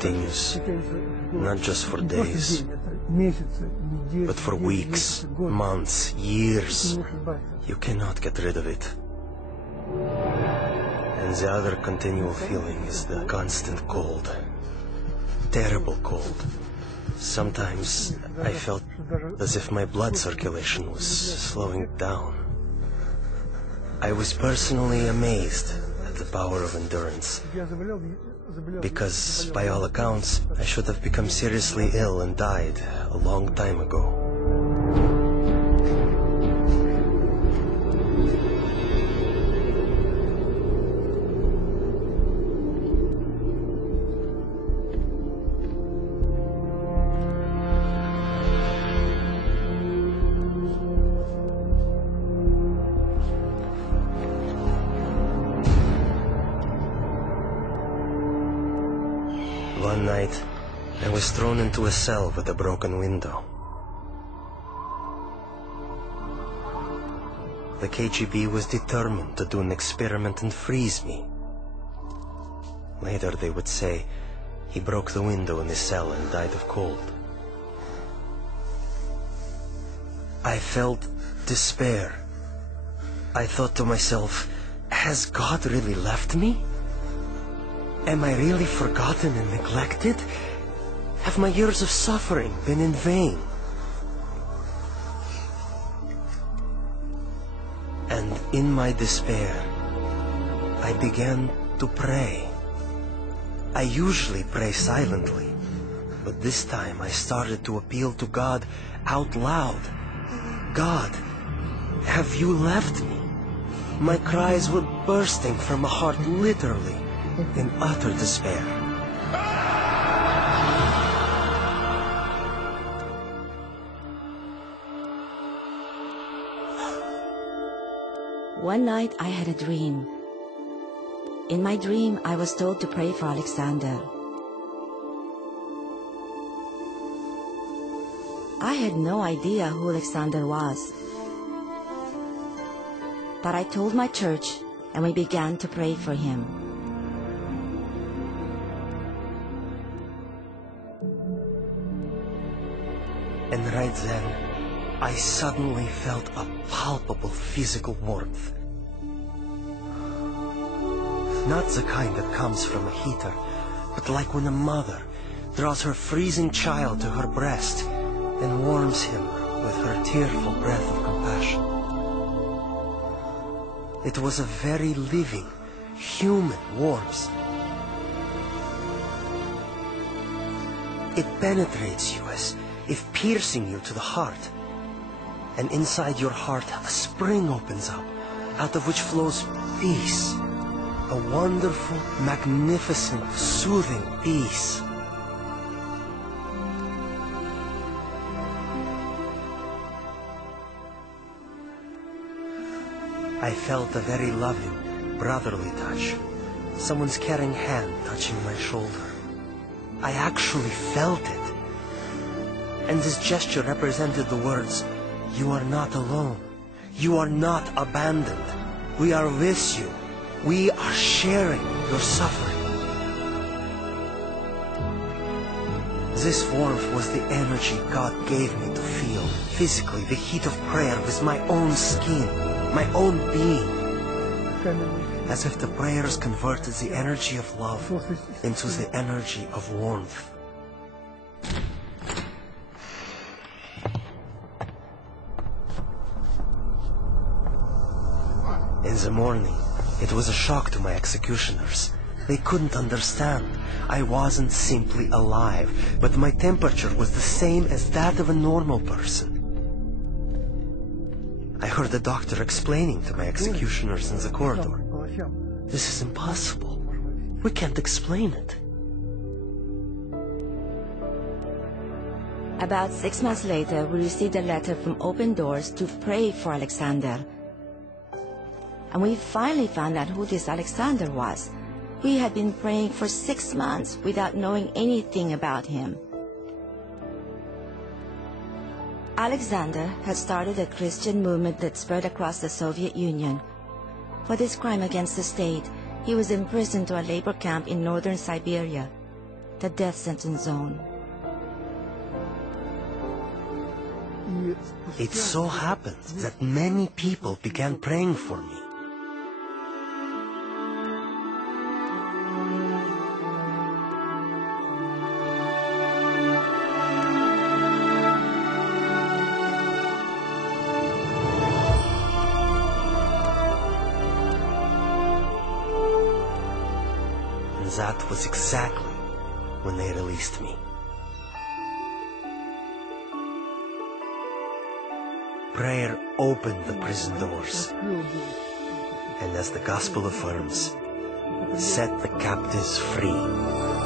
continues, not just for days, but for weeks, months, years. You cannot get rid of it. And the other continual feeling is the constant cold. Terrible cold. Sometimes I felt as if my blood circulation was slowing down. I was personally amazed at the power of endurance, because by all accounts, I should have become seriously ill and died a long time ago. One night, I was thrown into a cell with a broken window. The KGB was determined to do an experiment and freeze me. Later they would say he broke the window in his cell and died of cold. I felt despair. I thought to myself, has God really left me? Am I really forgotten and neglected? Have my years of suffering been in vain? And in my despair, I began to pray. I usually pray silently, but this time I started to appeal to God out loud. God, have you left me? My cries were bursting from my heart literally, in utter despair. One night I had a dream. In my dream, I was told to pray for Alexander. I had no idea who Alexander was. But I told my church, and we began to pray for him. And right then, I suddenly felt a palpable physical warmth. Not the kind that comes from a heater, but like when a mother draws her freezing child to her breast and warms him with her tearful breath of compassion. It was a very living, human warmth. It penetrates you as if piercing you to the heart. And inside your heart, a spring opens up, out of which flows peace. A wonderful, magnificent, soothing peace. I felt a very loving, brotherly touch. Someone's caring hand touching my shoulder. I actually felt it. And this gesture represented the words, "You are not alone. You are not abandoned. We are with you. We are sharing your suffering." This warmth was the energy God gave me to feel physically the heat of prayer with my own skin, my own being. As if the prayers converted the energy of love into the energy of warmth. In the morning, it was a shock to my executioners. They couldn't understand. I wasn't simply alive, but my temperature was the same as that of a normal person. I heard the doctor explaining to my executioners in the corridor, "This is impossible. We can't explain it." About 6 months later, we received a letter from Open Doors to pray for Alexander. And we finally found out who this Alexander was. We had been praying for 6 months without knowing anything about him. Alexander had started a Christian movement that spread across the Soviet Union. For this crime against the state, he was imprisoned to a labor camp in northern Siberia. the death sentence zone. It so happened that many people began praying for me. And that was exactly when they released me. Prayer opened the prison doors, and as the gospel affirms, set the captives free.